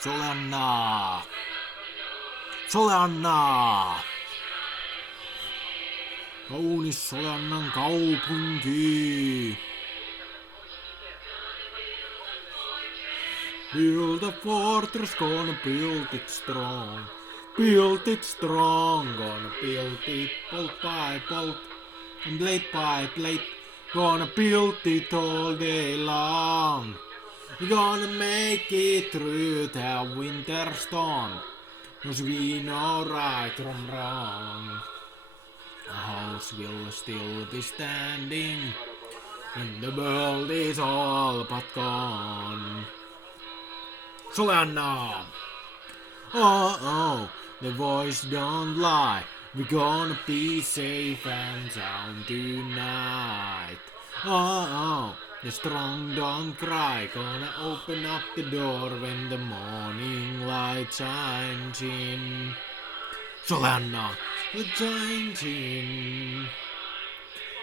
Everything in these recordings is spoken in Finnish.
Soleanna! Soleanna! Kaunis Soleannan kaupunki! Build a fortress, gonna build it strong. Build it strong, gonna build it bolt by bolt and blade by blade. Gonna build it all day long. We're gonna make it through the winter storm, 'cause we know right from wrong. The house will still be standing when the world is all but gone. Soleanna! Oh, the voice don't lie. We're gonna be safe and sound tonight. Oh, the strong don't cry. Gonna open up the door when the morning light shines in. Soleanna, the shines in.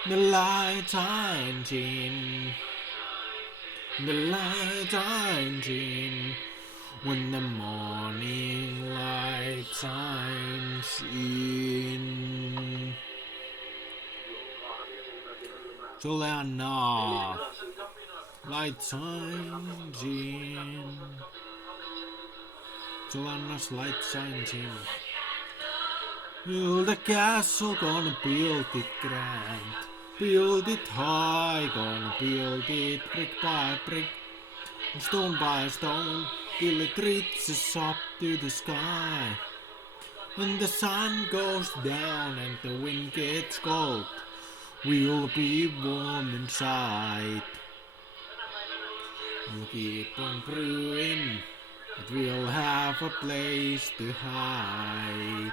The light shines in. The light shines in. When the morning light shines in. Soleanna, light shines in. Soleanna's light shines in. Build a castle, gonna build it grand. Build it high, gonna build it brick by brick, stone by stone, till it reaches up to the sky. When the sun goes down and the wind gets cold, we'll be warm inside. We'll keep on brewing, but we'll have a place to hide.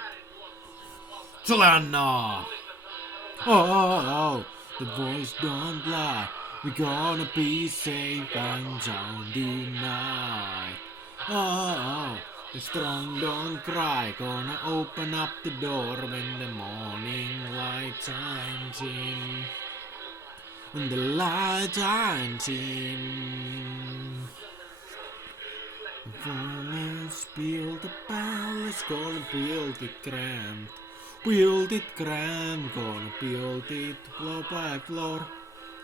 Soleanna! Oh, the voice don't lie. We're gonna be safe and sound tonight. Oh, the strong don't cry. Gonna open up the door when the morning light shines in. When the light shines in. Let's build a palace, gonna build it grand. Build it grand, gonna build it floor by floor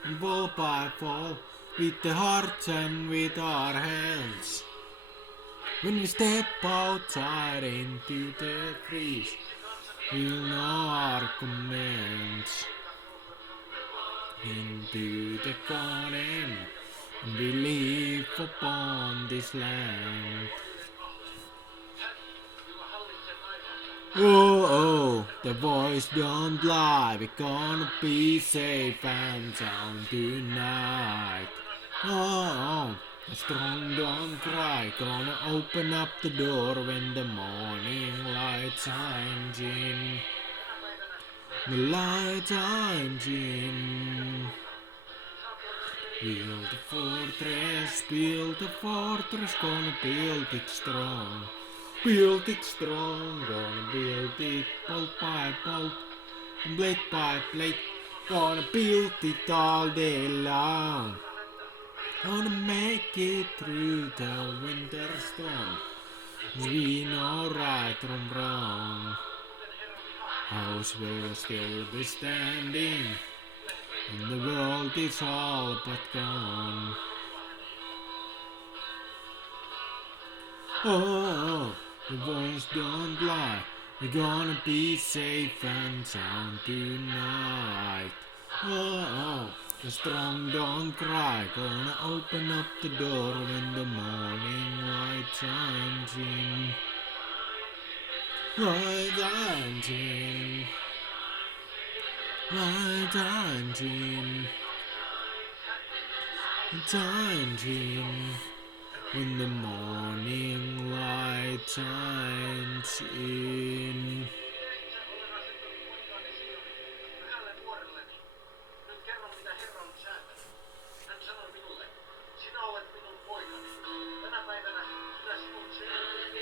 and wall by wall, with the hearts and with our hands. When we step outside into the breeze, we'll know our commands. Into the garden, and we live upon this land. Oh, the voice don't lie. We're gonna be safe and sound tonight. Oh, the strong don't cry. Gonna open up the door when the morning light shines in. The light shines in. Build a fortress, gonna build it strong. Build it strong, gonna build it bolt by bolt, and blade by blade, gonna build it all day long. Gonna make it through the winter storm, 'cause we know right from wrong. House will still be standing, and the world is all but gone. Oh, the voice don't lie. We're gonna be safe and sound tonight. Oh, the strong don't cry. Gonna open up the door when the morning light shines in. Light shines in. Light shines in. Light shines in. When the morning light shines in.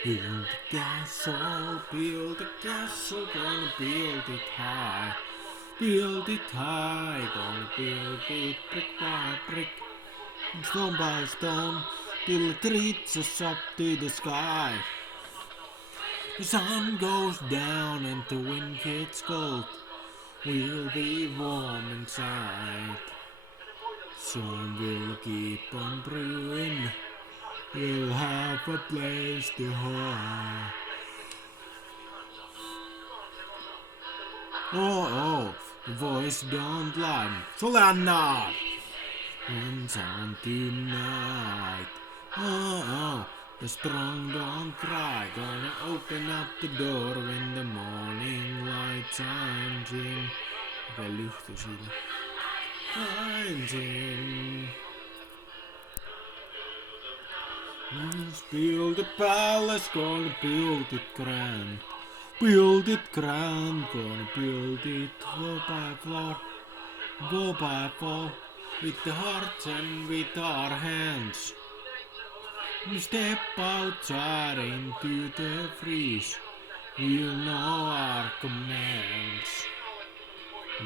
Build a castle, gonna build it high. Build it high, gonna build it brick by brick, and stone by stone, till it reaches up to the sky. The sun goes down and the wind gets cold. We'll be warm inside. So we'll keep on brewing. We'll have a place to hide. Oh, the voice don't lie. Solana! When's on tonight? Oh, the strong don't cry. Gonna open up the door when the morning light shines in. Mikä lyhty siinä? Shines in. Let's build a palace, gonna build it grand. Build it grand, gonna build it floor by floor, wall by wall, with the hearts and with our hands. We step outside into the breeze, we'll know our commands.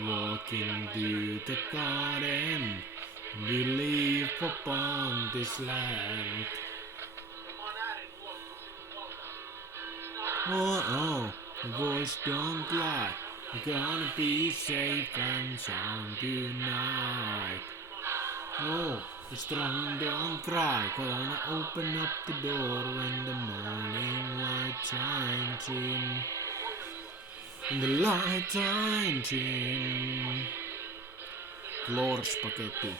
Walk into the garden, we live upon this land. Oh, the voice don't lie. We're gonna be safe and sound tonight. Oh, the strong don't cry. Gonna open up the door when the morning light shines in. And the light shines in. Floor spaghetti.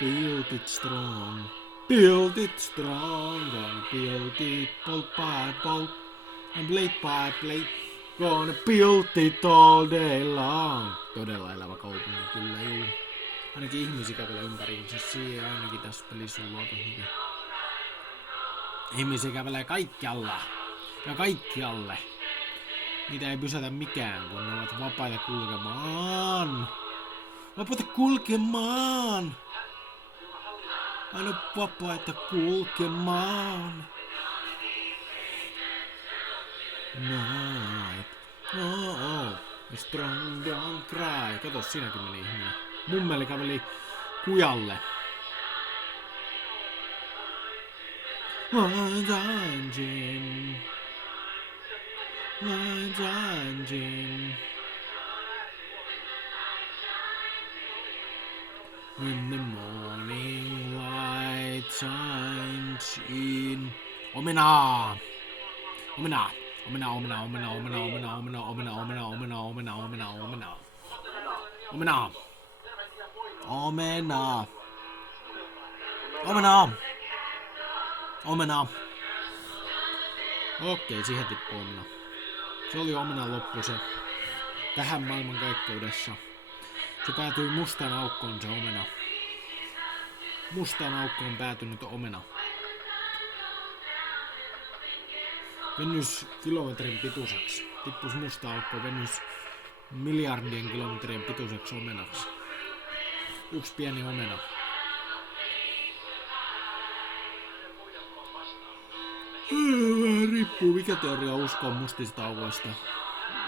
Build it strong. Build it strong, gonna build it bolt by bolt and blade by blade. Gonna build it all day long. Todella elävä kaupunki kyllä juu. Ainakin ihmisiä kävelee ympäriinsä siihen, ainakin tässä pelissä on luotu hyvin. Ihmisiä kävelee kaikkialla ja kaikkialle. Niitä ei pysäytä mikään, kun ne ovat vapaita kulkemaan. Vapaita kulkemaan! Aina vapaita kulkemaan. Night. Oh. The strong don't cry. Kato, siinäkin meni ihminen. Mummeli käveli kujalle. Light engine. Light engine. When the morning light shines in. Omena! Omena! Omena, omena, omena, omena, omena, omena, omena, omena, omena, omena, omena, omena. Omena! Omena! Omena! Omena! Okei, siihen tippuu omena. Se oli omenan loppu se. Tähän maailmankaikkeudessa. Se päätyi mustaan aukkoon se omena. Mustaan aukkoon päätynyt omena. Venys kilometrin pituiseksi. Tippus musta aukko, venys miljardien kilometrien pituiseksi omenaksi. Yksi pieni omena. Riippuu mikä teoria uskoo mustisista aukoista.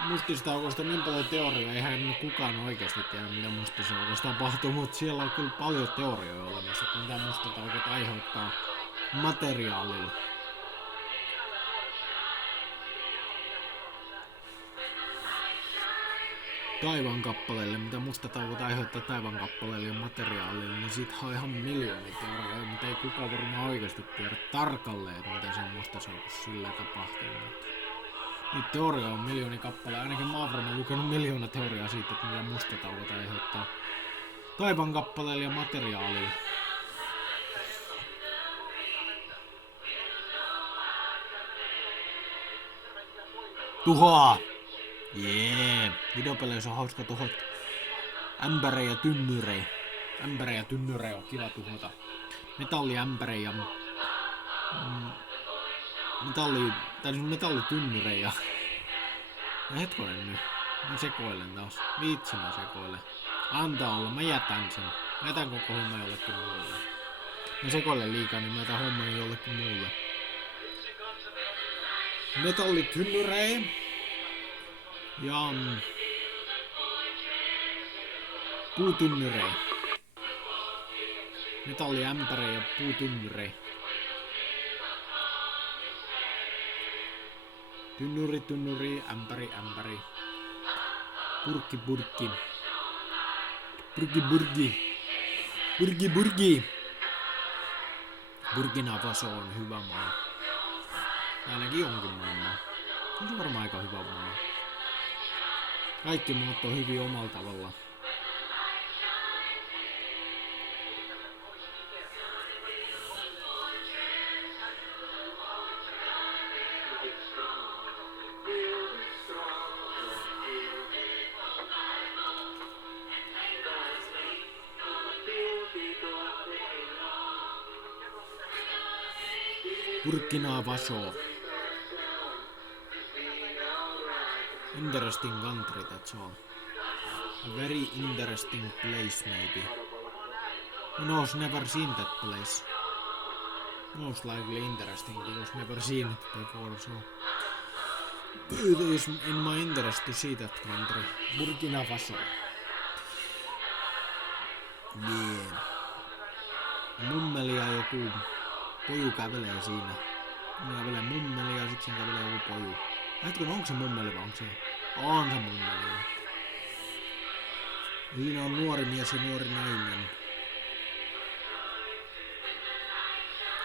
Mustisista aukoista on niin paljon teorioita, eihän kukaan oikeasti tiedä mitä mustisista aukoista tapahtuu, mutta siellä on kyllä paljon teorioita olemassa, että mitä mustat aukot aiheuttaa materiaalilla. Taivaankappaleille, mitä mustat aukot aiheuttaa taivaankappaleille ja materiaalille, niin siitä on ihan miljoonia teorioita, mutta ei kukaan varmaan oikeasti tiedä tarkalleen, että mitä se on mustas aukossa sillä tapahtuu. Niitä teorioita on miljoonia kappaleita, ainakin mä oon lukenut miljoona teoriaa siitä, että mitä mustat aukot aiheuttaa taivaankappaleille ja materiaalille. Tuhoa! Jee! Videopeleissä on hauska tuhot ämpärejä ja tynnyrejä. Ämpärejä ja tynnyrejä on kiva tuhota. Metalliämpärejä ja metallitynnyrejä. Ja hetkonen nyt. Mä sekoilen taas. Vitsi mä sekoilen. Antaa olla, mä jätän sen. Mä jätän koko homma jollekin muulle. Mä sekoilen liikaa, niin mä jätän homman jollekin muulle. Metallitynnyrejä. Ja puutynnyrejä. metalliämpäri ja puutynnyri. Tynnuri, ämpäri. Burgi. Burkina Faso on hyvä maa. Ainakin jonkinlainen maa. On se varmaan aika hyvä maa. Kaikki maat on hyvin omalla tavalla. Burkina Faso. Interesting country, that's all. A very interesting place, maybe. No, I've never seen that place. Most likely interesting, because never seen it before, so... It is in my interest to see that country. Burkina Faso. Yeah. Mummeli ja joku poju kävelee siinä. Kävelee mummeli ja sit siinä kävelee joku poju. Hetkinen, onko se mummeli vai onko se? On se mummeli. Siinä on nuori mies ja nuori nainen.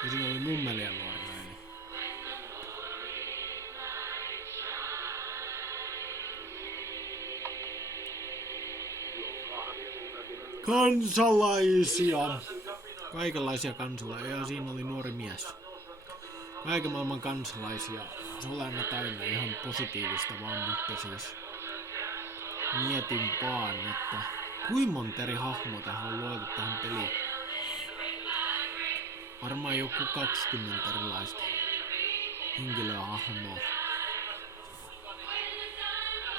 Ja siinä oli mummeli ja nuori nainen. Kansalaisia! Kaikenlaisia kansalaisia. Ja siinä oli nuori mies. Kaiken maailman kansalaisia. Se on aina täynnä ihan positiivista vaan, mutta siis mietin vaan, että kuinka monta eri hahmoa tähän on luotu tähän peliin. Varmaan joku 20 erilaista henkilöhahmoa.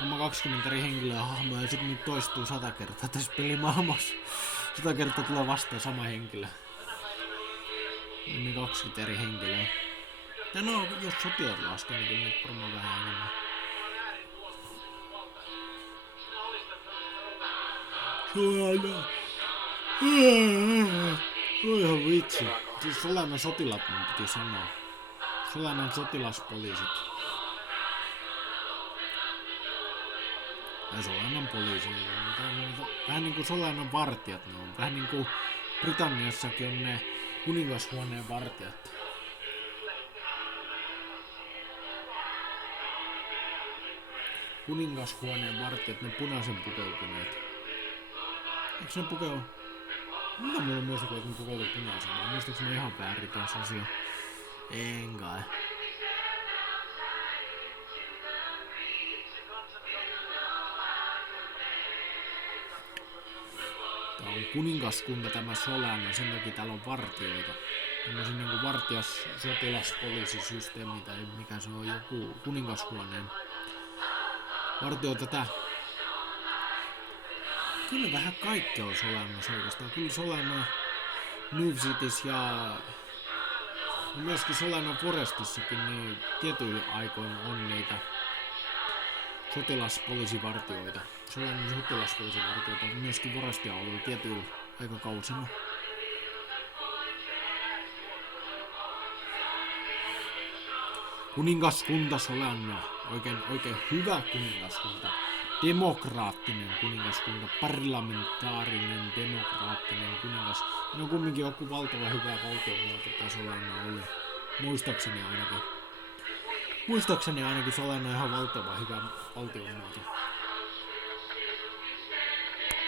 Varmaan 20 eri henkilöhahmoa ja sitten niitä toistuu 100 kertaa tässä pelimaailmassa. 100 kertaa tulee vastaan sama henkilö. Ne 20 eri henkilöä. Ja no, jos sotilaat laskee, niin kyllä nyt varmaan vähän enemmän. Solana. Ihan vitsi. Siis Solanan sotilaat mun piti sanoa. Solanan sotilaspoliisit. Tai Solanan poliisi. Vähän niinku Solanan vartijat ne on. Vähän niinku Britanniassakin on ne kuningashuoneen vartijat. Kuningashuoneen vartijat, ne punaisen pukeutuneet. Eikö ne pukeu? Mitä mulla on muistako, että ne pukeutuu punaisen? Vai muistaaks ne ihan väärin taas asia? En kai. Tää on kuningaskunta tämä Solana, sen takia täällä on vartijoita. Tämmösen niinku vartijas sotilaspoliisisysteemi tai mikä se on, joku kuningashuoneen vartio tätä. Kyllä vähän kaikkea on Solanassa oikeastaan. Kyllä Solana New Cities ja myöskin Solana Forestissakin niin tietyin aikoin on niitä sotilaspoliisivartioita. Solanan sotilaspoliisivartioita myöskin Forestia on ollut tietyillä aikakausina. Kuningaskunta Solana. Oikein hyvä kuningaskunta. Demokraattinen kuningaskunta. Parlamentaarinen demokraattinen kuningas. No kumminkin joku valtava hyvä valtionmuoto tai Solana oli. Muistaakseni ainakin Solana on ihan valtava hyvä valtionmuoto.